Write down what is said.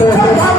Come on.